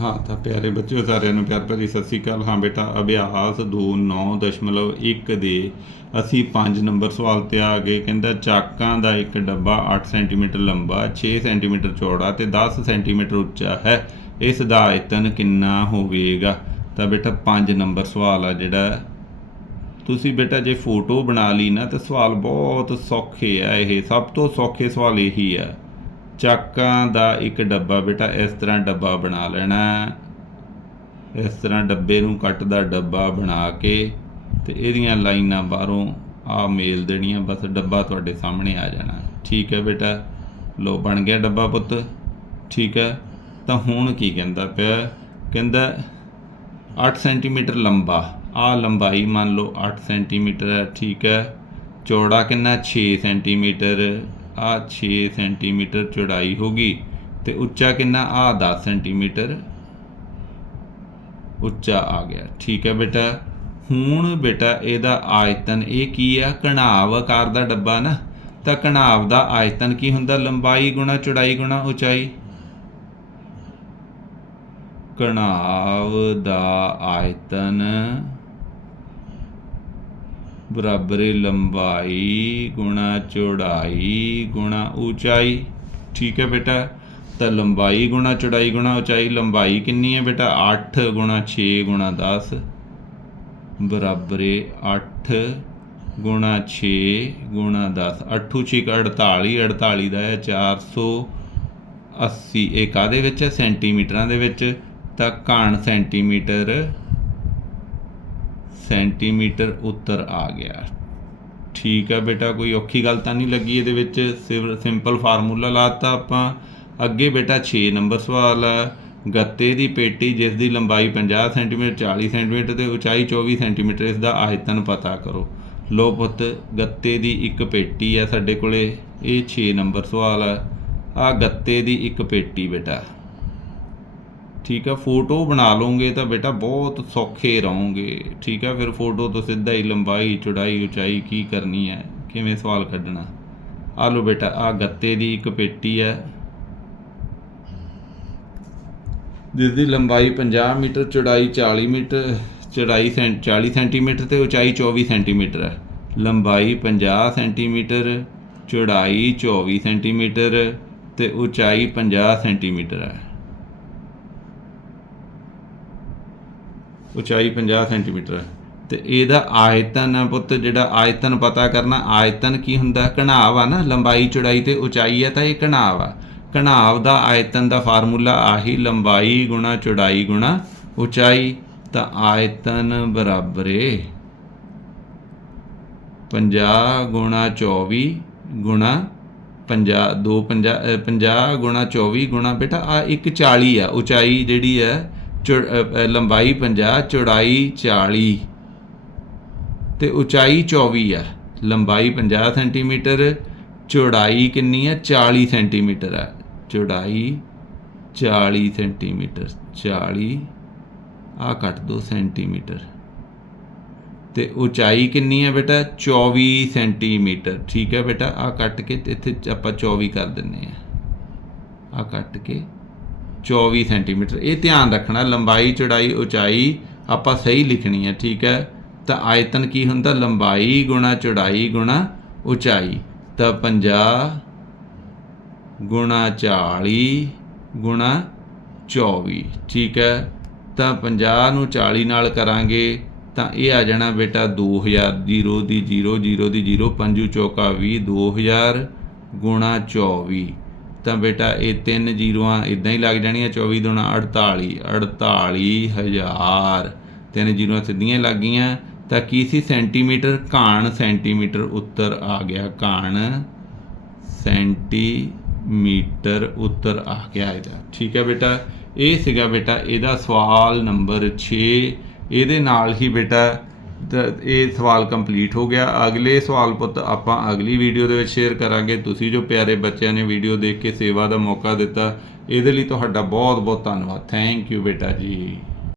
ਹਾਂ, ਤਾਂ ਪਿਆਰੇ ਬੱਚਿਓ, ਸਾਰਿਆਂ ਨੂੰ ਪਿਆਰ ਭਰੀ ਸਤਿ ਸ੍ਰੀ ਅਕਾਲ। ਹਾਂ ਬੇਟਾ, ਅਭਿਆਸ 2.9.1 ਦੇ ਅਸੀਂ 5 ਨੰਬਰ ਸਵਾਲ ਤੇ ਆ ਗਏ। ਕਹਿੰਦਾ, ਚਾਕਾਂ ਦਾ ਇੱਕ ਡੱਬਾ 8 ਸੈਂਟੀਮੀਟਰ ਲੰਬਾ 6 ਸੈਂਟੀਮੀਟਰ ਚੌੜਾ ਤੇ 10 ਸੈਂਟੀਮੀਟਰ ਉੱਚਾ ਹੈ। ਇਸ ਦਾ ਆਇਤਨ ਕਿੰਨਾ ਹੋਵੇਗਾ? ਤਾਂ ਬੇਟਾ 5 ਨੰਬਰ ਸਵਾਲ ਆ ਜਿਹੜਾ। ਤੁਸੀਂ ਬੇਟਾ, ਜੇ ਫੋਟੋ ਬਣਾ ਲਈ ਨਾ, ਤਾਂ ਸਵਾਲ ਬਹੁਤ ਸੌਖੇ ਆ ਇਹ। ਸਭ ਤੋਂ ਸੌਖੇ ਸਵਾਲ ਇਹੀ ਆ। ਚਾਕਾਂ ਦਾ ਇੱਕ ਡੱਬਾ ਬੇਟਾ, ਇਸ ਤਰ੍ਹਾਂ ਡੱਬਾ ਬਣਾ ਲੈਣਾ। ਇਸ ਤਰ੍ਹਾਂ ਡੱਬੇ ਨੂੰ ਕੱਟ ਦਾ ਡੱਬਾ ਬਣਾ ਕੇ ਤੇ ਇਹਦੀਆਂ ਲਾਈਨਾਂ ਬਾਹਰੋਂ ਆ ਮੇਲ ਦੇਣੀਆਂ, ਬਸ ਡੱਬਾ ਤੁਹਾਡੇ ਸਾਹਮਣੇ ਆ ਜਾਣਾ। ਠੀਕ ਹੈ ਬੇਟਾ? ਲੋ, ਬਣ ਗਿਆ ਡੱਬਾ ਪੁੱਤ। ਠੀਕ ਹੈ? ਤਾਂ ਹੁਣ ਕੀ ਕਹਿੰਦਾ ਪਿਆ? ਕਹਿੰਦਾ 8 ਸੈਂਟੀਮੀਟਰ ਲੰਬਾ। ਆ ਲੰਬਾਈ ਮੰਨ ਲਓ 8 ਸੈਂਟੀਮੀਟਰ ਹੈ, ਠੀਕ ਹੈ? ਚੌੜਾ ਕਿੰਨਾ? 6 ਸੈਂਟੀਮੀਟਰ। ਆ 6 ਸੈਂਟੀਮੀਟਰ ਚੌੜਾਈ ਹੋਗੀ ਤੇ ਉੱਚਾ ਕਿੰਨਾ? ਆ 10 ਸੈਂਟੀਮੀਟਰ ਉੱਚਾ ਆ ਗਿਆ। ਠੀਕ ਹੈ ਬੇਟਾ। ਹੁਣ ਬੇਟਾ ਇਹਦਾ ਆਇਤਨ ਇਹ ਕੀ ਆ? ਕਣਾਵ ਆਕਾਰ ਦਾ ਡੱਬਾ ਨਾ। ਤਾਂ ਕਣਾਵ ਦਾ ਆਇਤਨ ਕੀ ਹੁੰਦਾ? ਲੰਬਾਈ ਗੁਣਾ ਚੌੜਾਈ ਗੁਣਾ ਉਚਾਈ। ਕਣਾਵ ਦਾ ਆਇਤਨ ਬਰਾਬਰੇ ਲੰਬਾਈ, ਗੁਣਾ ਚੌੜਾਈ, ਗੁਣਾ ਉਚਾਈ। ਠੀਕ ਹੈ ਬੇਟਾ? ਤਾਂ ਲੰਬਾਈ ਗੁਣਾ ਚੌੜਾਈ ਗੁਣਾ ਉਚਾਈ, ਲੰਬਾਈ ਕਿੰਨੀ ਹੈ ਬੇਟਾ? 8 ਗੁਣਾ 6 ਗੁਣਾ 10 ਬਰਾਬਰੇ ਹੈ 8 ਗੁਣਾ 6 ਗੁਣਾ 10 8 6 48 48 ਦਾ ਹੈ 480 ਇਹ ਕਾਦੇ ਵਿੱਚ ਹੈ? ਸੈਂਟੀਮੀਟਰਾਂ ਦੇ ਵਿੱਚ। ਤਾਂ ਘਣ ਸੈਂਟੀਮੀਟਰ ਸੈਂਟੀਮੀਟਰ ਉੱਤਰ ਆ ਗਿਆ। ਠੀਕ ਹੈ ਬੇਟਾ, ਕੋਈ ਔਖੀ ਗੱਲ ਤਾਂ ਨਹੀਂ ਲੱਗੀ ਇਹਦੇ ਵਿੱਚ? ਸਿੰਪਲ ਫਾਰਮੂਲਾ ਲਾਤਾ ਆਪਾਂ। ਅੱਗੇ ਬੇਟਾ 6 ਨੰਬਰ ਸਵਾਲ ਹੈ ਗੱਤੇ ਦੀ ਪੇਟੀ ਜਿਸ ਦੀ ਲੰਬਾਈ 50 ਸੈਂਟੀਮੀਟਰ 40 ਸੈਂਟੀਮੀਟਰ ਤੇ ਉਚਾਈ 24 ਸੈਂਟੀਮੀਟਰ, ਇਸ ਦਾ ਆਇਤਨ ਪਤਾ ਕਰੋ। ਲੋ ਪੁੱਤ, ਗੱਤੇ ਦੀ ਇੱਕ ਪੇਟੀ ਹੈ ਸਾਡੇ ਕੋਲੇ। ਇਹ 6 ਨੰਬਰ ਸਵਾਲ ਹੈ ਆ ਗੱਤੇ ਦੀ ਇੱਕ ਪੇਟੀ ਬੇਟਾ। ਠੀਕ ਆ ਫੋਟੋ ਬਣਾ ਲਓਗੇ ਤਾਂ ਬੇਟਾ ਬਹੁਤ ਸੌਖੇ ਰਹੋਗੇ। ਠੀਕ ਹੈ ਫਿਰ ਫੋਟੋ ਤੋਂ ਸਿੱਧਾ ਹੀ ਲੰਬਾਈ, ਚੌੜਾਈ, ਉਚਾਈ ਕੀ ਕਰਨੀ ਹੈ? ਕਿਵੇਂ ਸਵਾਲ ਕੱਢਣਾ? ਆ ਲਓ ਬੇਟਾ, ਆ ਗੱਤੇ ਦੀ ਇੱਕ ਪੇਟੀ ਹੈ। ਜਿਸ ਦੀ ਲੰਬਾਈ 50 ਮੀਟਰ, ਚੌੜਾਈ 40 ਮੀਟਰ, ਚੌੜਾਈ ਸੈਂ- 40 ਸੈਂਟੀਮੀਟਰ ਤੇ ਉਚਾਈ 24 ਸੈਂਟੀਮੀਟਰ ਹੈ। ਲੰਬਾਈ 50 ਸੈਂਟੀਮੀਟਰ, ਚੌੜਾਈ 24 ਸੈਂਟੀਮੀਟਰ ਤੇ ਉਚਾਈ 50 ਸੈਂਟੀਮੀਟਰ ਹੈ। ਉਚਾਈ 50 ਸੈਂਟੀਮੀਟਰ ਹੈ। ਤੇ ਇਹਦਾ ਆਇਤਨ ਆ ਪੁੱਤ, ਜਿਹੜਾ ਆਇਤਨ ਪਤਾ ਕਰਨਾ, ਆਇਤਨ ਕੀ ਹੁੰਦਾ? ਘਣਾਵ ਆ ਨਾ, ਲੰਬਾਈ ਚੌੜਾਈ ਤੇ ਉਚਾਈ ਆ ਤਾਂ ਇਹ ਘਣਾਵ ਆ। ਘਣਾਵ ਦਾ ਆਇਤਨ ਦਾ ਫਾਰਮੂਲਾ ਆਹੀ, ਲੰਬਾਈ ਗੁਣਾ ਚੌੜਾਈ ਗੁਣਾ ਉਚਾਈ। ਤਾਂ ਆਇਤਨ ਬਰਾਬਰੇ ਏ 50 ਗੁਣਾ 24 ਗੁਣਾ 50 2 50 50 ਗੁਣਾ 24 ਗੁਣਾ, ਬੇਟਾ ਆ ਇੱਕ 40 ਆ। ਉਚਾਈ ਜਿਹੜੀ ਹੈ ਲੰਬਾਈ 50 ਚੌੜਾਈ 40 ਤੇ ਉਚਾਈ 24 ਆ। ਲੰਬਾਈ 50 ਸੈਂਟੀਮੀਟਰ, ਚੌੜਾਈ ਕਿੰਨੀ ਆ? 40 ਸੈਂਟੀਮੀਟਰ ਆ। ਚੌੜਾਈ 40 ਸੈਂਟੀਮੀਟਰ 40 ਆ ਕੱਟ ਦੋ ਸੈਂਟੀਮੀਟਰ। ਤੇ ਉਚਾਈ ਕਿੰਨੀ ਹੈ ਬੇਟਾ? 24 ਸੈਂਟੀਮੀਟਰ। ਠੀਕ ਹੈ ਬੇਟਾ? ਆ ਕੱਟ ਕੇ ਇੱਥੇ ਆਪਾਂ 24 ਕਰ ਦਿੰਨੇ ਆ। ਆ ਕੱਟ ਕੇ 24 ਸੈਂਟੀਮੀਟਰ। ਇਹ ਧਿਆਨ ਰੱਖਣਾ, ਲੰਬਾਈ, ਚੌੜਾਈ, ਉਚਾਈ ਆਪਾਂ ਸਹੀ ਲਿਖਣੀ ਹੈ, ਠੀਕ ਹੈ? ਤਾਂ ਆਇਤਨ ਕੀ ਹੁੰਦਾ? ਲੰਬਾਈ ਗੁਣਾ ਚੌੜਾਈ ਗੁਣਾ ਉਚਾਈ। ਤਾਂ 50 ਗੁਣਾ 40 ਗੁਣਾ 24 ਠੀਕ ਹੈ? ਤਾਂ 50 ਨੂੰ 40 ਨਾਲ ਕਰਾਂਗੇ ਤਾਂ ਇਹ ਆ ਜਾਣਾ ਬੇਟਾ 2000 0 ਦੀ 0 0 ਦੀ 0 ਪੰਜੂ ਚੌਕਾ 20 2000 ਗੁਣਾ 24 ਤਾਂ ਬੇਟਾ, ਇਹ ਤਿੰਨ ਜ਼ੀਰੋਆਂ ਇਦਾਂ ਹੀ ਲੱਗ ਜਾਣੀਆਂ 24 ਦੁਣਾ 48 48000 ਤਿੰਨ ਜ਼ੀਰੋਆਂ ਸਿੱਧੀਆਂ ਲੱਗ ਗਈਆਂ, ਤਾਂ ਕੀ ਸੀ? ਸੈਂਟੀਮੀਟਰ, ਘਾਣ ਸੈਂਟੀਮੀਟਰ ਉੱਤਰ ਆ ਗਿਆ, ਘਾਣ ਸੈਂਟੀਮੀਟਰ ਉੱਤਰ ਆ ਗਿਆ ਇਹਦਾ। ਠੀਕ ਹੈ ਬੇਟਾ, ਇਹ ਸੀਗਾ ਬੇਟਾ, ਇਹਦਾ ਸਵਾਲ ਨੰਬਰ 6 ਇਹਦੇ ਨਾਲ ਹੀ ਬੇਟਾ ਦ- ਇਹ ਸਵਾਲ ਕੰਪਲੀਟ ਹੋ ਗਿਆ। ਅਗਲੇ ਸਵਾਲ ਪੁੱਤ ਆਪਾਂ ਅਗਲੀ ਵੀਡੀਓ ਦੇ ਵਿੱਚ ਸ਼ੇਅਰ ਕਰਾਂਗੇ। ਤੁਸੀਂ ਜੋ ਪਿਆਰੇ ਬੱਚਿਆਂ ਨੇ ਵੀਡੀਓ ਦੇਖ ਕੇ ਸੇਵਾ ਦਾ ਮੌਕਾ ਦਿੱਤਾ, ਇਹਦੇ ਲਈ ਤੁਹਾਡਾ ਬਹੁਤ ਬਹੁਤ ਧੰਨਵਾਦ। ਥੈਂਕ ਯੂ ਬੇਟਾ ਜੀ।